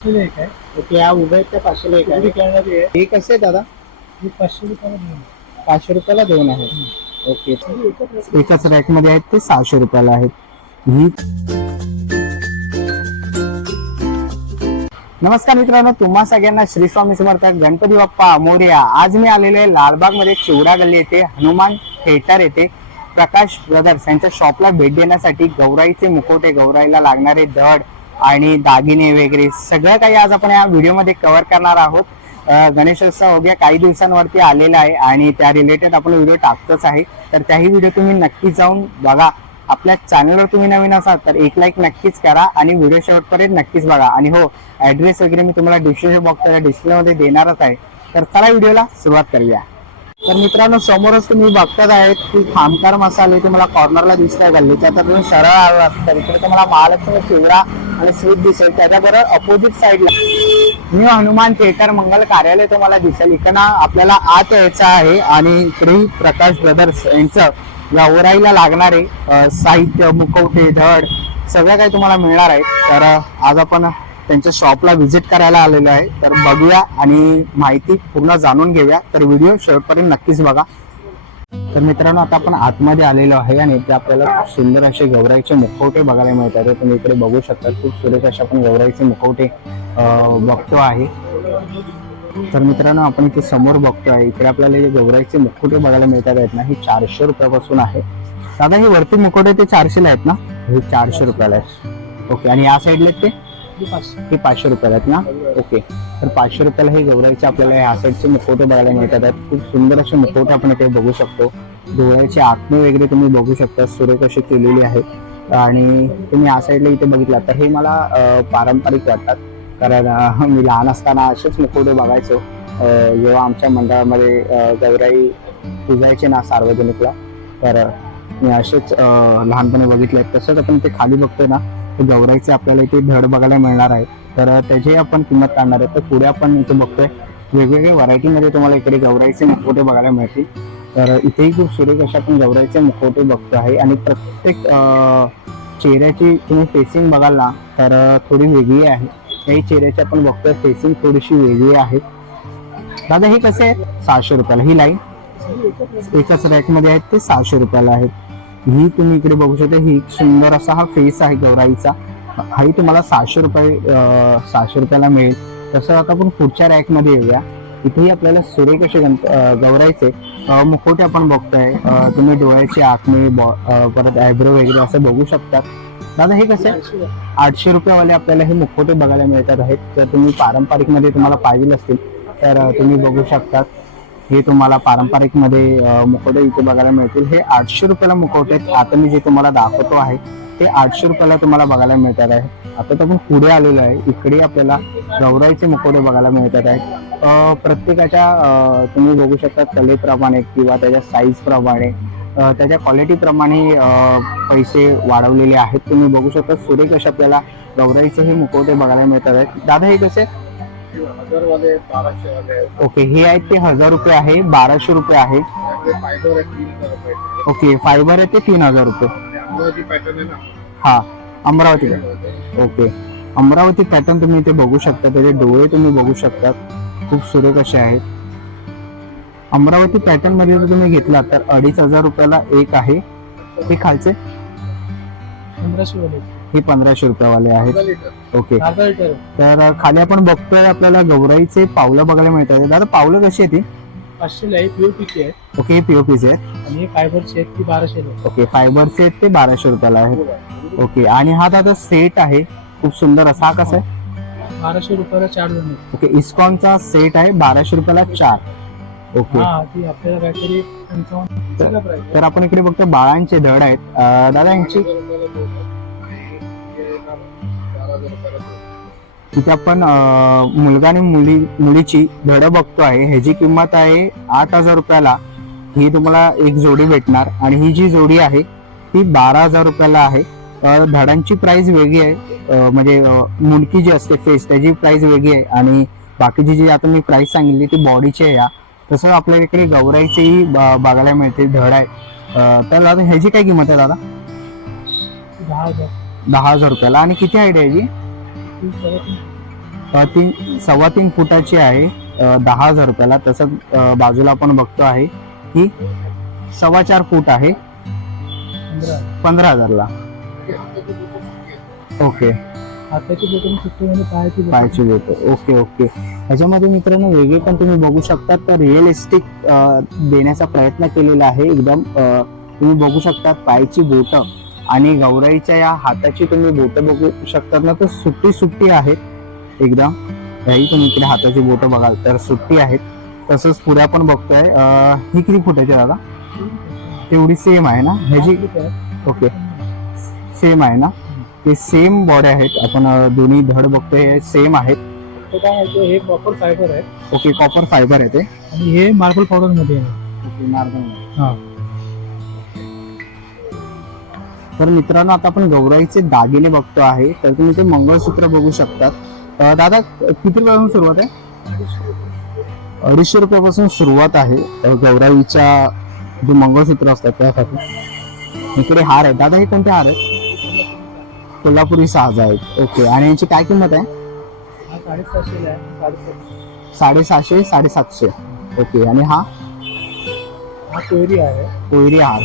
एक आहे. ओके या उभ्या आहेत त्या पाचशेला एक उघडी आहे करणारी आहे. हे कसे आहे दादा? ही पाचशे रुपयाला मिळेल पाचशे रुपयाला दोन आहे. ओके. एकच रॅकमध्ये आहेत ते सहाशे रुपयाला आहेत. ही नमस्कार मित्रांनो तुम्हा सगळ्यांना श्री स्वामी समर्थ गणपती बाप्पा मोर्या आज मी आलेले लालबागमध्ये चिवडा गल्ली येथे हनुमान थिएटर येथे. प्रकाश ब्रदर्स यांच्या शॉपला भेट देण्यासाठी गौराईचे मुखवटे गौराईला लागणारे दड आणि दागिने वगैरे सगळं काही आज आपण या व्हिडिओमध्ये कव्हर करणार आहोत. गणेशोत्सव अवघ्या काही दिवसांवरती आलेला आहे आणि त्या रिलेटेड आपण व्हिडिओ टाकतोच आहे. तर त्याही व्हिडिओ तुम्ही नक्की जाऊन बघा. आपल्या चॅनलवर तुम्ही नवीन असाल तर एक लाईक नक्कीच करा आणि व्हिडिओ शेवटपर्यंत नक्कीच बघा. आणि हो ऍड्रेस वगैरे मी तुम्हाला डिस्क्रिप्शन बॉक्सच्या डिस्प्लेमध्ये देणारच आहे. तर चला व्हिडिओला सुरुवात करूया. तर मित्रांनो समोरच तुम्ही बघतात आहेत की खामकार मसाले तुम्हाला कॉर्नरला दिसत आहे गल्लीच्या तर तुम्ही सरळ आलात तर इकडे तुम्हाला महालक्ष्मी चिवडा आणि स्वीट दिसेल. त्याच्याबरोबर अपोजिट साईडला न्यू हनुमान थिएटर मंगल कार्यालय तुम्हाला दिसेल. इकडनं आपल्याला आत यायचं आहे आणि इकडे प्रकाश ब्रदर्स यांचं ओराईला लागणारे साहित्य मुखवटे धड सगळं काही तुम्हाला मिळणार आहे. तर आज आपण त्यांच्या शॉपला व्हिजिट करायला आलेलो आहे. तर बघूया आणि माहिती पूर्ण जाणून घेऊया. तर व्हिडिओ शेवटपर्यंत नक्कीच बघा. तर मित्रांनो आता आपण आतमध्ये आलेलो आहे आणि इथे आपल्याला खूप सुंदर असे गवराईचे मुखवटे बघायला मिळतात. तर तुम्ही इकडे बघू शकता. खूप सुरेख असे आपण गौराईचे मुखवटे बघतो आहे. तर मित्रांनो आपण इथे समोर बघतो आहे इकडे आपल्याला हे गवराईचे मुखवटे बघायला मिळतात आहेत ना. हे चारशे रुपयापासून आहे. दादा हे वरती मुखवटे ते चारशेला आहेत ना? हे चारशे रुपयाला आहे ओके आणि या साईडला ते? ही पाचशे रुपयाला आहेत ना? ओके. तर पाचशे रुपयाला हे गौराईचे आपल्याला ह्या साईडचे मुखवटे बघायला मिळतात. आहेत खूप सुंदर असे मुखवटे आपण इथे बघू शकतो. डोळ्याचे आत्मे वगैरे तुम्ही बघू शकता. सुरेख असे केलेले आहेत आणि तुम्ही या साईडला इथे बघितला तर हे मला पारंपरिक वाटतात. कारण मी लहान असताना असेच मुखवटे बघायचो. जेव्हा आमच्या मंडळामध्ये गौराई पुजायचे ना सार्वजनिकला. तर मी असेच लहानपणी बघितले. आहेत तसंच आपण ते खाली बघतोय ना गौराईचे आपल्याला इथे धड बघायला मिळणार आहे. तर त्याची आपण किंमत काढणार आहे. तर पुढे आपण इथे बघतोय वेगवेगळ्या व्हरायटीमध्ये तुम्हाला इकडे गौराईचे मुखवटे बघायला मिळतील. तर इथेही खूप सुरेख अशा आपण गौराईचे मुखवटे बघतो आहे. आणि प्रत्येक चेहऱ्याची तुम्ही फेसिंग बघाल ना तर थोडी वेगळी आहे. काही चेहऱ्याची आपण बघतोय फेसिंग थोडीशी वेगळी आहे. दादा हे कसे आहे? सहाशे रुपयाला. ही लाईन एकाच रॅकमध्ये आहेत ते सहाशे रुपयाला आहेत. ही तुम्ही इकडे बघू शकता ही एक सुंदर असा हा फेस आहे गौराईचा. हाही तुम्हाला सहाशे रुपये सहाशे रुपयाला मिळेल. तसं आता आपण पुढच्या रॅकमध्ये येऊया. इथेही आपल्याला सुरेख असे गणप गौरायचे मुखोटे आपण बघतोय. तुम्ही डोळ्याचे आत्मे बॉ- परत आयब्रो वगैरे असं बघू शकतात. दादा हे कसं आहे? आठशे रुपयावाले आपल्याला हे मुखोटे बघायला मिळतात आहेत. जर तुम्ही पारंपरिकमध्ये तुम्हाला पाहिजे असतील तर तुम्ही बघू शकतात. हे तुम्हाला पारंपरिकमध्ये मुखवटे इथे बघायला मिळतील. हे आठशे रुपयाला मुखवटे आहेत. आता मी जे तुम्हाला दाखवतो आहे ते आठशे रुपयाला तुम्हाला बघायला मिळतात आहे. आता तर आपण पुढे आलेलो आहे. इकडे आपल्याला गौराईचे मुखवटे बघायला मिळतात आहेत. प्रत्येकाच्या तुम्ही बघू शकता कलेप्रमाणे किंवा त्याच्या साईज प्रमाणे. त्याच्या क्वालिटी प्रमाणे पैसे वाढवलेले आहेत. तुम्ही बघू शकता सुरेख असे आपल्याला गौराईचे हे मुखवटे बघायला मिळतात आहेत. दादा हे कसे? हजारवाले बाराशेवाले. आहेत. ओके हे आहेत ते हजार रुपये आहे बाराशे रुपये आहे. त्यामध्ये फायबर आहे तीन हजार रुपये. ओके फायबर आहे ते तीन हजार रुपये. आणि अमरावती पॅटर्न आहे ना? हा अमरावती ओके. अमरावती पॅटर्न तुम्ही इथे बघू शकता त्याचे डोळे तुम्ही बघू शकता. खूप सुरेख असे आहेत. अमरावती पॅटर्नमध्ये जर तुम्ही घेतला तर अडीच हजार रुपयाला एक आहे. हे खालचे? पंधराशे वाले हे पंधराशे रुपयावाले आहेत. ओके. अर्धा लिटर. तर खाली आपण बघतोय आपल्याला गौराईचे पावलं बघायला मिळतात. दादा पावलं कशी आहे ती आहे आहे ओके हे पीओपीचे आहेत. आणि हे फायबरचे आहेत ती बाराशे आहे ओके फायबरचे आहेत ते बाराशे रुपयाला आहेत. ओके आणि हा दादा सेट आहे. खूप सुंदर असा हा कसा आहे? बाराशे रुपयाला चार जण आहेत. ओके इस्कॉनचा सेट आहे बाराशे रुपयाला चार. ओके. हा ती आपल्याला काहीतरी पंचावन्न. तर आपण इकडे बघतो बाळांचे धड आहेत. अं, दादा यांची रुपयाला दोन आहे. तिथे आपण मुलगा आणि मुली मुलीची धड बघतो आहे. ह्याची किंमत आहे आठ हजार रुपयाला. ही तुम्हाला एक जोडी भेटणार आणि ही जी जोडी आहे ती बारा हजार रुपयाला आहे. धडांची प्राइस वेगळी आहे. म्हणजे अं, मुंडकी जी असते फेस त्याची प्राइस वेगळी आहे. आणि बाकीची जी आता मी प्राइस सांगितली ती बॉडीची आहे या. तसं आपल्या इकडे गौराईचेही बघायला मिळते धड आहे. तर दादा ह्याची काय किंमत आहे दादा? दहा हजार. दहा हजार रुपयाला. आणि किती हाईट आहे जी अ, तीन सव्वा तीन फुटाची आहे. अ, दहा हजार रुपयाला. तसंच अ, बाजूला आपण बघतो आहे ही सव्वा चार फूट आहे. पंधरा हजारला. ओके. हाताची सुट्टी म्हणजे पायाची पायची बोट ओके ओके. ह्याच्यामध्ये मित्रांनो वेगळे पण तुम्ही बघू शकता. तर रिअलिस्टिक देण्याचा प्रयत्न केलेला आहे. एकदम अ, तुम्ही बघू शकता पायची बोटं. आणि गौराईच्या या हाताची तुम्ही बोट बघू शकतात ना तर सुट्टी सुट्टी आहेत. एकदम याही तुम्ही इकडे हाताची बोट बघाल तर सुट्टी आहेत. तसंच पुढे आपण बघतोय. ही किती फुटाची दादा? तेवढी सेम आहे ना? ह्याची ओके. सेम आहे ना? ते सेम बॉडी आहेत. आपण दोन्ही धड बघतोय हे सेम आहेत. हे प्रॉपर फायबर आहे. ओके कॉपर फायबर आहे ते. आणि हे मार्बल पावडरमध्ये आहे. हा. तर मित्रांनो आता आपण गौराईचे दागिने बघतो आहे. तर तुम्ही ते मंगळसूत्र बघू शकतात. दादा किती रुपयापासून सुरुवात आहे? अडीचशे रुपयापासून सुरुवात आहे. गौराईच्या जे मंगळसूत्र असतात त्यासाठी. इकडे हार आहे. दादा हे कोणते हार आहेत? कोल्हापुरी साज आहेत. ओके. आणि यांची काय किंमत आहे? हा साडेसहाशे साडेसातशे. ओके. आणि हा? हा कोयरी आहे. कोयरी हार.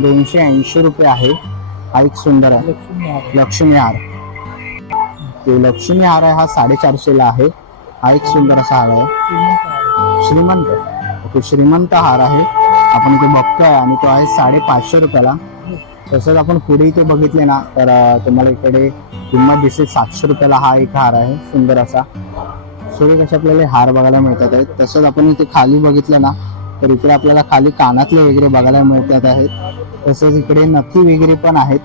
दोनशे ऐंशी रुपये आहे. हा एक सुंदर आहे. लक्ष्मी आहे हार लक्ष्मी हार आहे हा साडेचारशेला आहे. हा एक सुंदर असा हार आहे. श्रीमंत. श्रीमंत ओके श्रीमंत हार आहे. आपण इथे बघतोय आणि तो आहे साडेपाचशे रुपयाला. तसंच आपण पुढे इथे बघितले ना तर तुम्हाला इकडे किंमत दिसेल सातशे रुपयाला हा एक हार आहे सुंदर असा. सूर्य कसे आपल्याला हार बघायला मिळतात आहेत. तसंच आपण इथे खाली बघितलं ना तर इकडे आपल्याला खाली कानातले वगैरे बघायला मिळतात आहेत. तसंच इकडे नथी वगैरे पण आहेत.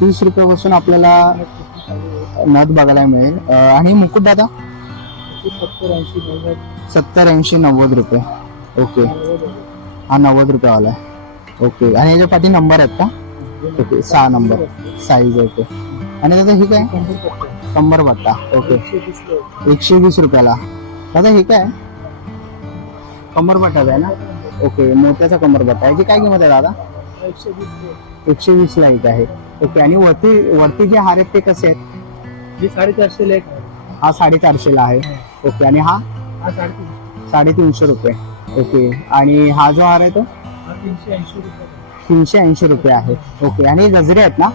तीस रुपये रुपयापासून आपल्याला नथ बघायला मिळेल. आणि मुकुट दादा? सत्तर ऐंशी नव्वद सत्तर ऐंशी नव्वद रुपये. ओके. हा नव्वद रुपयावाला आहे. ओके. आणि याच्या पाठी नंबर आहेत का? ओके. सहा नंबर. साईज ओके आणि दादा हे काय? शंभर कंबर बट्टा. ओके. एकशे वीस रुपयाला. दादा हे काय? कंबर बट्टा आहे ना? ओके मोत्याचा कंबर बट्टा याची काय किंमत आहे दादा? एकशे वीस ला एक आहे. ओके आणि वरती वरती जे हार आहेत ते कसे आहेत? ही साडेचारशे ला. हा साडेचारशेला आहे. ओके आणि हा? हा साडेतीनशे रुपये. ओके आणि हा जो हार आहे तो? तीनशे ऐंशी रुपये. तीनशे ऐंशी रुपये आहे. ओके आणि गजरे आहेत ना.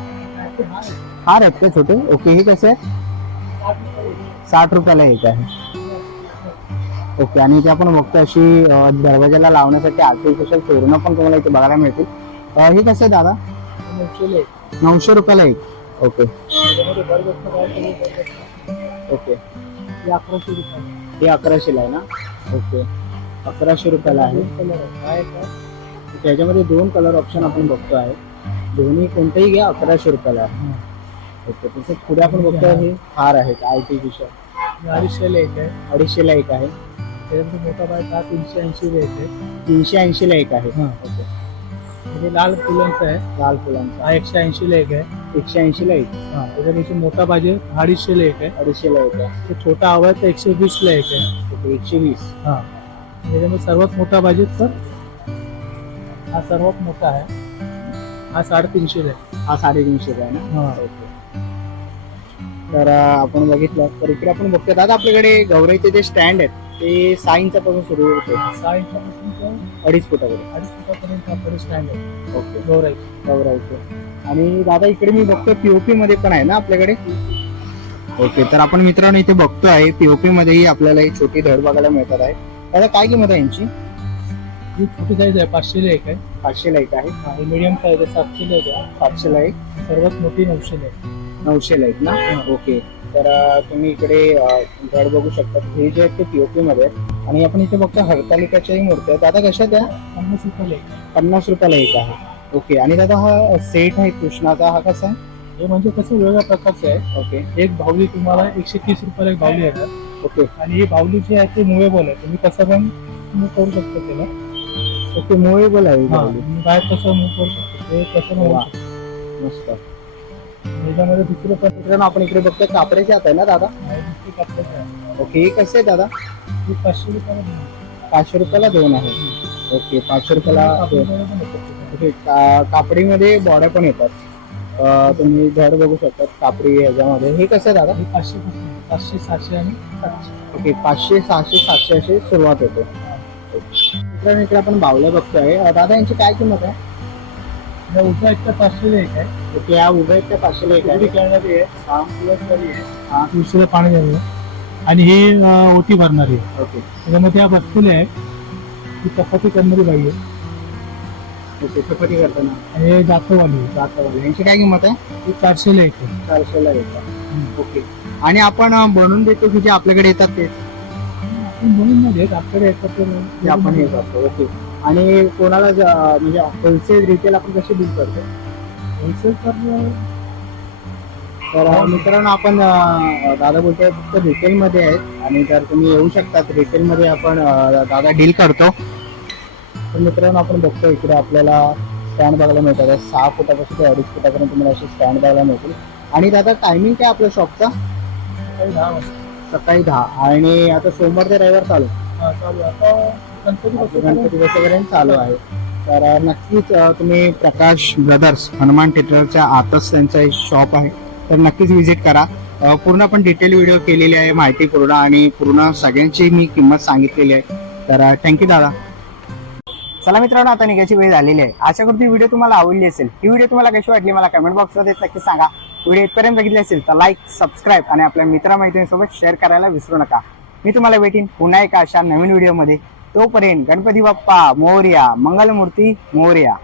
हार आहेत. का छोटे? ओके हे कसे आहेत. साठ रुपयाला एक आहे. ओके आणि इथे आपण बघतो अशी दरवाजाला लावण्यासाठी आर्टिफिशियल तोरणं पण तुम्हाला इथे बघायला मिळतील. हे कसं आहे दादा? नऊशे रुपयाला एक. ओके. ओके. हे हे अकराशेला आहे ना? ओके. अकराशे रुपयाला आहे. त्याच्यामध्ये दोन कलर ऑप्शन आपण बघतो आहे. दोन्ही कोणतेही घ्या अकराशे रुपयाला आहे. ओके तसंच पुढे आपण बघतो हे हार आहेत आर्टिफिशियल हे अडीचशे ला एक आहे. अडीचशेला एक आहे. त्याच्यामध्ये मोठा बाय हा तीनशे ऐंशी ला एक आहे. तीनशे ऐंशीला एक आहे. हा. ओके. हे लाल फुलांचं आहे. लाल फुलांचा. हा एकशे ऐंशी ला एक आहे. एकशे ऐंशीला एक. हा. त्याच्यापेक्षा मोठा पाहिजे हा अडीचशे ला एक आहे. अडीचशेला एक आहे. तो छोटा हवा आहे. तर एकशे वीस ला एक आहे. ओके एकशे वीस. हा. त्याच्यामध्ये सर्वात मोठा पाहिजे तर हा सर्वात मोठा आहे. हा साडेतीनशे ला आहे. हा साडेतीनशेचा आहे ना? हा. ओके. तर अं, आपण बघितलं. तर इकडे आपण बघतो दादा आपल्याकडे गौराईचे जे स्टँड आहेत ते सहा इंचापासून सुरू होते. इंचापासून तर अडीच फुटाकडे अडीच फुटापर्यंत आपल्याला स्टँड आहे. ओके. गौराई. गौराईचे. आणि दादा इकडे मी बघतो पीओपी मध्ये पण आहे ना आपल्याकडे? ओके तर आपण मित्रांनो इथे बघतो आहे पीओपी मध्येही आपल्याला ही छोटी धड बघायला मिळतात आहे. दादा काय किंमत आहे यांची? ही छोटी साईज आहे पाचशे ला एक आहे. पाचशेला एक आहे. ही मीडियम साईज आहे सातशे ला एक आहे. सातशेला एक. सर्वात मोठी नऊशे ला आहे नऊशेला एक ना? ओके. तर तुम्ही इकडे धड बघू शकता. हे जे आहेत ते पीओपी मध्ये आहेत. आणि आपण इथे बघतो हरतालिकाच्याही मूर्ती आहेत. दादा कशा त्या पन्नास रुपये ला एक. आहे. पन्नास रुपयाला एक आहे. ओके. आणि दादा हा सेट आहे कृष्णाचा. हा कसा आहे? हे म्हणजे कसं वेगवेगळ्या प्रकारचं आहे ओके. एक बाहुली तुम्हाला एकशे तीस रुपयाला एक बाहुली येतात. ओके. आणि ही बाहुली जी आहे ती मुवेबल आहे. तुम्ही कसं पण मूव करू शकता त्याला. ओके मुव्हेबल आहे बाहेर कसं मूव करू शकता ते कसं मस्त. त्याच्यामध्ये दुसरं पण मित्रांनो आपण इकडे बघतो कापरेचे हात आहे ना दादा? आहे. ओके हे कसे आहे दादा? पाचशे रुपयाला. पाचशे रुपयाला दोन आहे. ओके पाचशे रुपयाला दोन. कापडामध्ये पण येतात. ओके का- कापडीमध्ये बॉड्या पण येतात. अं, तुम्ही घर बघू शकता कापडी ह्याच्यामध्ये. हे कसं आहे दादा? हे पाचशे पासून आहे. पाचशे सहाशे आणि सातशे. ओके पाचशे सहाशे सातशे अशी सुरुवात होते. मित्रांनो इकडे आपण बावल्या बघतोय. अं, दादा यांची काय किंमत आहे? या उभ्या एक तर पाचशेला एक आहे. ओके या उभ्या आहेत त्या पाचशेला एक आहे. करणारी आहे. सहा आहे. हा. तुळशीला पाणी द्यावे आणि हे अं, ओटी भरणारी आहे. ओके. त्याच्यामध्ये त्या बसलेल्या आहेत. ही चपाती करणारी बाई आहे. ओके चपाती करताना. आणि हे जातवाली आहे. दाखवा यांची काय किंमत आहे? ही चारशेला एक आहे. चारशेला येतात ओके. आणि आपण अं, बनवून देतो की जे आपल्याकडे येतात ते? आपण म्हणून नाही देत. आपल्याकडे एकत्र ते आपण हे करतो. ओके. आणि कोणाला म्हणजे होलसेल रिटेल आपण कशी डील करतो? होलसेल तर मित्रांनो आपण दादा बोलतोय फक्त रिटेलमध्ये आहेत आणि तर तुम्ही येऊ शकतात रिटेलमध्ये आपण दादा डील करतो. तर मित्रांनो आपण बघतो इकडे आपल्याला स्टँड बघायला मिळतात. सहा फुटापासून ते अडीच फुटापर्यंत तुम्हाला असे स्टँड बघायला मिळतील. आणि दादा टायमिंग काय आपल्या शॉपचा काही दहा सकाळी दहा. आणि आता सोमवार ते रविवार चालू. चालू. आता गणपती गणपती चालू आहे तर नक्कीच तुम्ही प्रकाश ब्रदर्स हनुमान थिएटरच्या आतच त्यांचा एक शॉप आहे. तर नक्कीच व्हिजिट करा. पूर्ण पण डिटेल व्हिडिओ केलेली आहे माहिती पूर्ण आणि पूर्ण सगळ्यांची मी किंमत सांगितलेली आहे. तर थँक्यू दादा. चला मित्रांनो आता निघायची वेळ झालेली आहे. आशा करतो व्हिडिओ तुम्हाला आवडली असेल ही व्हिडिओ तुम्हाला कशी वाटली मला कमेंट बॉक्समध्ये नक्की सांगा. व्हिडिओ इथपर्यंत बघितली असेल तर लाईक सबस्क्राईब आणि आपल्या मित्रमैत्रिणीसोबत शेअर करायला विसरू नका. मी तुम्हाला भेटीन पुन्हा एका अशा नवीन व्हिडिओमध्ये तोपर्यंत गणपती बाप्पा मोर्या मंगलमूर्ती मोर्या.